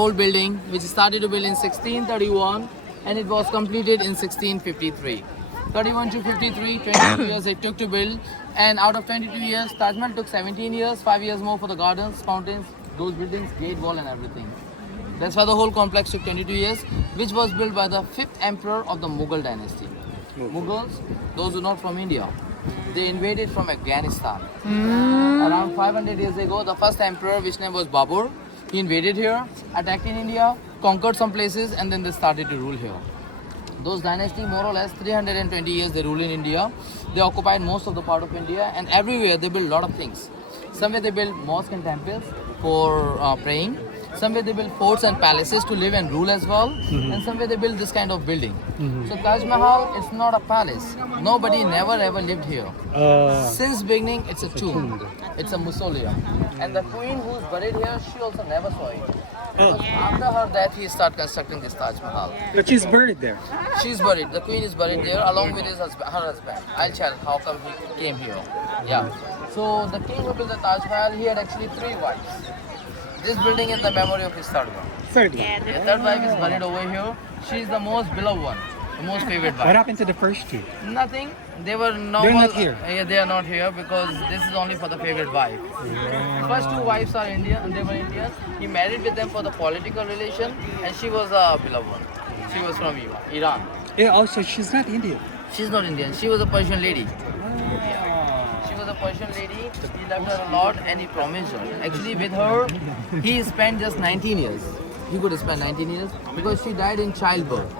Old building which started to build in 1631 and it was completed in 1653. 31 to 53, 22 years it took to build, and out of 22 years, Taj Mahal took 17 years, 5 years more for the gardens, fountains, those buildings, gate wall and everything. That's why the whole complex took 22 years, which was built by the 5th emperor of the Mughal dynasty. Mughals, those who are not from India, they invaded from Afghanistan. Around 500 years ago, the first emperor, which name was Babur, he invaded here, attacked in India, conquered some places, and then they started to rule here. Those dynasty, more or less 320 years they ruled in India. They occupied most of the part of India, and everywhere they built a lot of things. Somewhere they built mosques and temples for praying. Somewhere they built forts and palaces to live and rule as well. And somewhere they built this kind of building. So Taj Mahal, it's not a palace. Nobody never ever lived here. Since beginning, it's a tomb. It's a mausoleum. And the queen who's buried here, she also never saw it. Because after her death, he started constructing this Taj Mahal. But she's buried there. She's buried. The queen is buried there along with her husband. I'll tell how come he came here. Yeah. So the king who built the Taj Mahal, he had actually 3 wives. This building is the memory of his third wife. Third one. The third wife is buried over here. She is the most beloved one, the most favorite What wife. happened to the first 2? Nothing. They were normal. They're not here. Yeah, they are not here because this is only for the favorite wife. First 2 wives are Indian, and they were Indians. He married with them for the political relation, and she was a beloved one. She was from Iran. Yeah, also, she's not Indian. She's not Indian. She was a Persian lady. She was a Persian lady. He loved her a lot and he promised her. Actually, with her, he spent just 19 years. He could spend 19 years because she died in childbirth.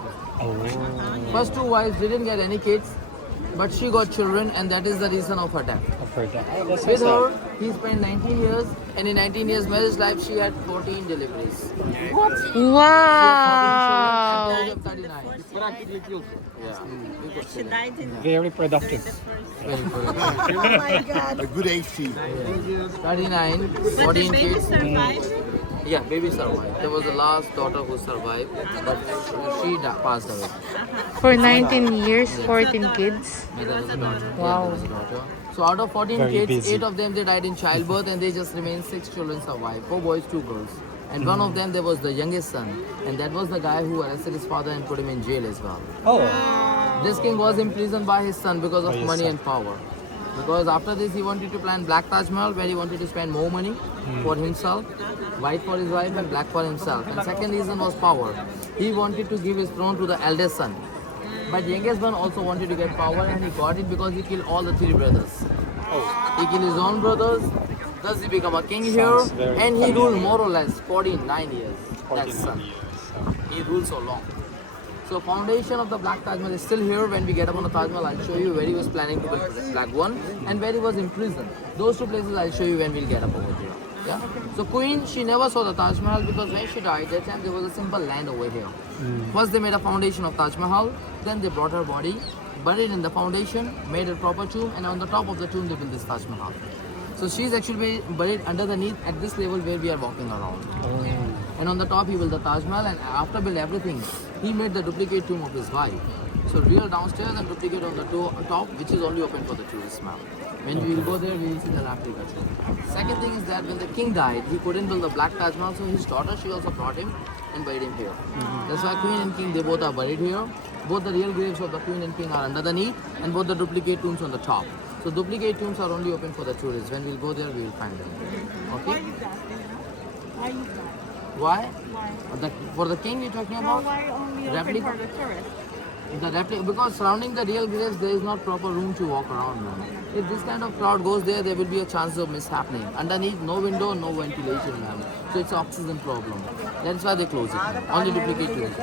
First 2 wives didn't get any kids, but she got children, and that is the reason of her death. I've heard that. Oh, that's so With sad. her, he spent 19 years, and in 19 years marriage life, she had 14 deliveries. Wow. At the age of 39. Yeah. She died in Very productive. Very good. Oh my God. A good AC. 39, But the 14 baby kids. survived? Yeah, baby survived. There was the last daughter who survived, but she passed away. For 19 years, 14 kids. Yeah, there was a daughter. Wow. Yeah, there was a daughter. So out of 14 Very kids, busy. 8 of them they died in childbirth, and they just remained 6 children survived. 4 boys, 2 girls. And one of them, there was the youngest son, and that was the guy who arrested his father and put him in jail as well. Oh, This king was imprisoned by his son because of By his money son. and power. Because after this, he wanted to plan Black Taj Mahal, where he wanted to spend more money for himself, white for his wife and black for himself. And second reason was power. He wanted to give his throne to the eldest son. But youngest one also wanted to get power, and he got it because he killed all the 3 brothers. He killed his own brothers, thus he became a king here, Sounds very and he familiar. ruled more or less 49 years. That's 49 son. years. He ruled so long. So foundation of the Black Taj Mahal is still here. When we get up on the Taj Mahal, I'll show you where he was planning to build the Black one and where he was imprisoned. Those 2 places I'll show you when we'll get up over here. Yeah. So Queen, she never saw the Taj Mahal because when she died, that time there was a simple land over here. First they made a foundation of Taj Mahal, then they brought her body, buried in the foundation, made a proper tomb, and on the top of the tomb they built this Taj Mahal. So she's actually buried underneath at this level where we are walking around. And on the top he built the Taj Mahal, and after built everything, he made the duplicate tomb of his wife. So real downstairs and duplicate on the top, which is only open for the tourists now. When we will go there, we will see the replica too. Second thing is that when the king died, he couldn't build the Black Taj Mahal, so his daughter, she also brought him and buried him here. That's why queen and king, they both are buried here. Both the real graves of the queen and king are underneath, and both the duplicate tombs on the top. So duplicate tombs are only open for the tourists. When we'll go there, we will find them. Okay? Why you that? Why? Why? For the king you're talking No, about? why only open Replica? for the tourists? The replica, because surrounding the real graves, there is not proper room to walk around, man. If this kind of crowd goes there, there will be a chance of mishappening. Underneath, no window, no ventilation, man. So it's an oxygen problem. That's why they close it. Only duplicate tourists.